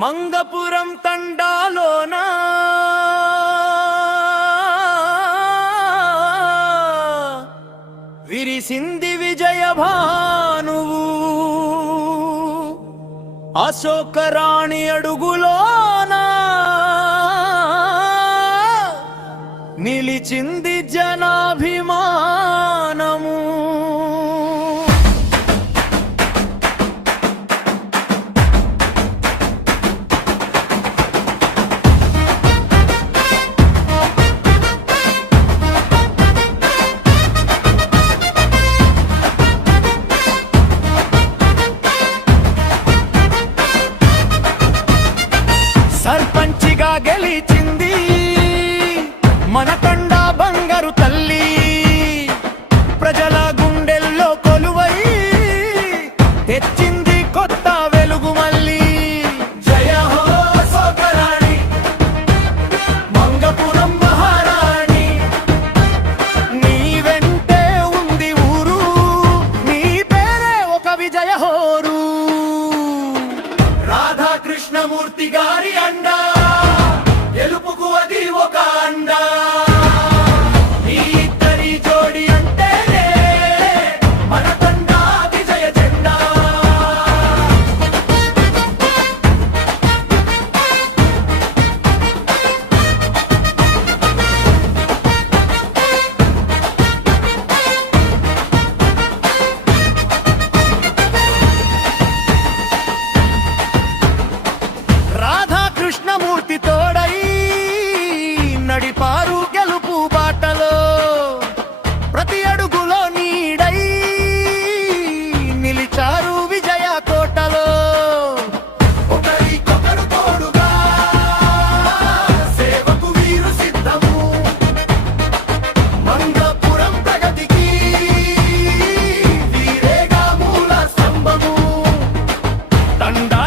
మంగపురం తండాలోనా విరిసింది విజయ విజయభానువు. అశోకరాణి అడుగులోనా నిలిచింది కృష్ణమూర్తి గారి అండా. ఎలుపుకు అది ఒక అండా.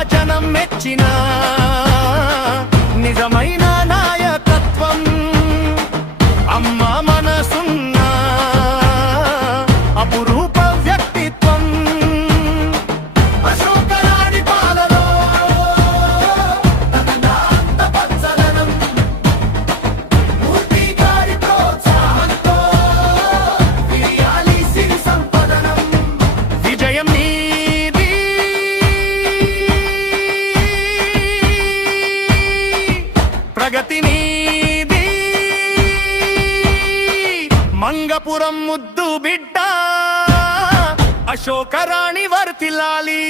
జనం మెచ్చినా చేతి నీది మంగపురం ముద్దు బిడ్డ అశోకరాణి వర్తిలాలి.